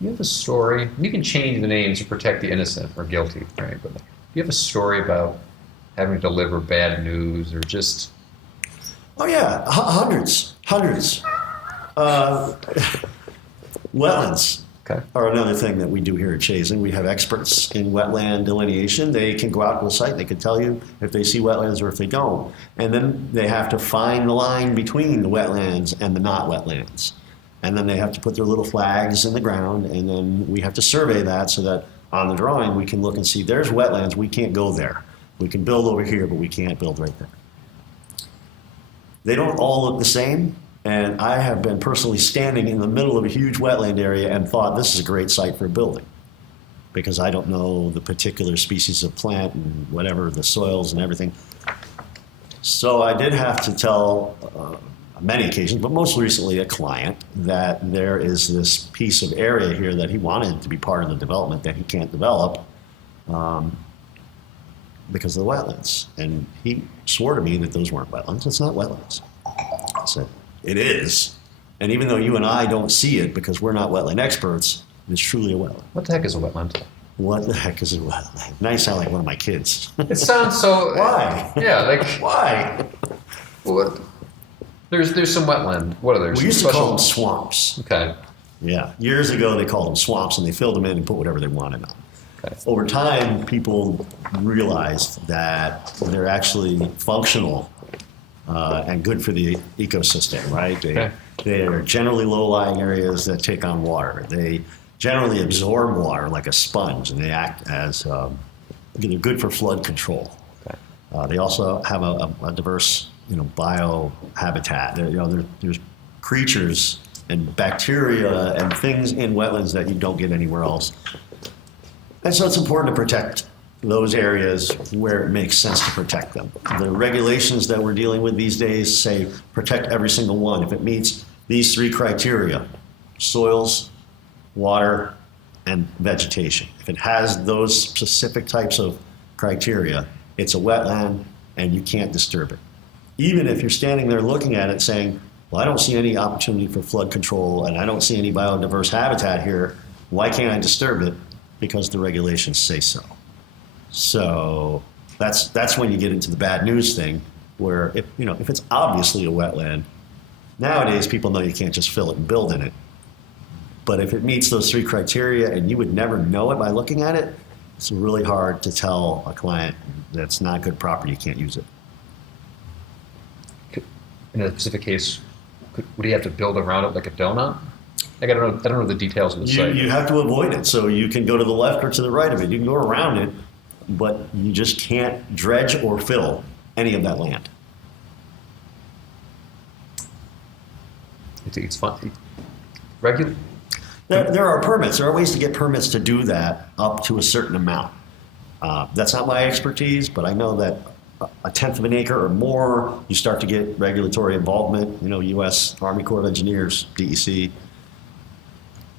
You have a story. You can change the names to protect the innocent or guilty, right? But you have a story about having to deliver bad news or just Oh yeah, hundreds. Uh, Wetlands okay. are another thing that we do here at Chazen. We have experts in wetland delineation. They can go out to the site. They can tell you if they see wetlands or if they don't. And then they have to find the line between the wetlands and the not wetlands. And then they have to put their little flags in the ground. And then we have to survey that so that on the drawing we can look and see there's wetlands. We can't go there. We can build over here, but we can't build right there. They don't all look the same. And I have been personally standing in the middle of a huge wetland area and thought this is a great site for a building because I don't know the particular species of plant and whatever, the soils and everything. So I did have to tell on many occasions, but most recently a client, that there is this piece of area here that he wanted to be part of the development that he can't develop because of the wetlands. And he swore to me that those weren't wetlands. It's not wetlands. I said, it is. And even though you and I don't see it because we're not wetland experts, it's truly a wetland. What the heck is a wetland? What the heck is a wetland? Now you sound like one of my kids. It sounds so. Why? Yeah, like Why? what? There's some wetland. What are there? We used to call them swamps. Okay. Yeah. Years ago they called them swamps and they filled them in and put whatever they wanted on. Okay. Over time, people realized that they're actually functional and good for the ecosystem, right? They are generally low-lying areas that take on water. They generally absorb water like a sponge, and they act as they're good for flood control. Okay. They also have a diverse, biohabitat. There's creatures and bacteria and things in wetlands that you don't get anywhere else. And so it's important to protect those areas where it makes sense to protect them. The regulations that we're dealing with these days say protect every single one. If it meets these three criteria, soils, water, and vegetation. If it has those specific types of criteria, it's a wetland and you can't disturb it. Even if you're standing there looking at it saying, well, I don't see any opportunity for flood control and I don't see any biodiverse habitat here, why can't I disturb it? Because the regulations say so. So that's when you get into the bad news thing, where if it's obviously a wetland, nowadays people know you can't just fill it and build in it. But if it meets those three criteria and you would never know it by looking at it, it's really hard to tell a client that's not good property, you can't use it. In a specific case, would he have to build around it like a donut? I don't know the details of the site. You have to avoid it, so you can go to the left or to the right of it. You can go around it, but you just can't dredge or fill any of that land. It's fun. Regular. There are permits. There are ways to get permits to do that up to a certain amount. That's not my expertise, but I know that a tenth of an acre or more, you start to get regulatory involvement. U.S. Army Corps of Engineers, DEC.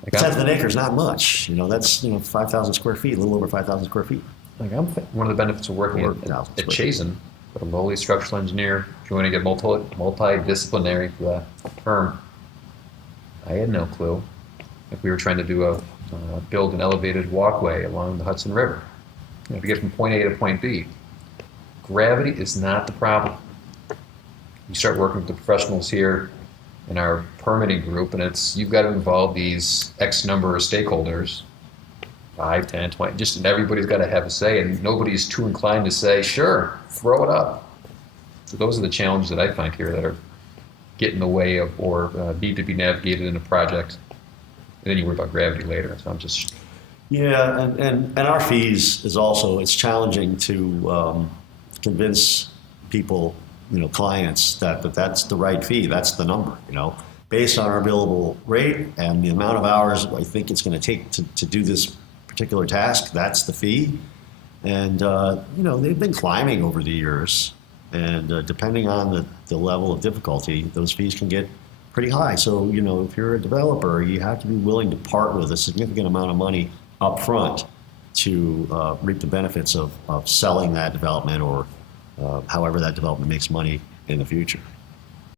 A tenth of an acre is not much. That's 5,000 square feet, a little over 5,000 square feet. One of the benefits of working at Chazen, a lowly structural engineer, joining a multidisciplinary firm, I had no clue if we were trying to build an elevated walkway along the Hudson River, to get from point A to point B. Gravity is not the problem. You start working with the professionals here in our permitting group, and you've got to involve these X number of stakeholders, 5, 10, 20, and everybody's got to have a say, and nobody's too inclined to say, sure, throw it up. So those are the challenges that I find here that are get in the way of or need to be navigated in a project. And then you worry about gravity later. So I'm just... Yeah, and our fees is also, it's challenging to convince people, clients that that's the right fee, that's the number, based on our billable rate and the amount of hours I think it's going to take to do this particular task, that's the fee. And, they've been climbing over the years. And depending on the level of difficulty, those fees can get pretty high. So, if you're a developer, you have to be willing to part with a significant amount of money up front to reap the benefits of selling that development or however that development makes money in the future.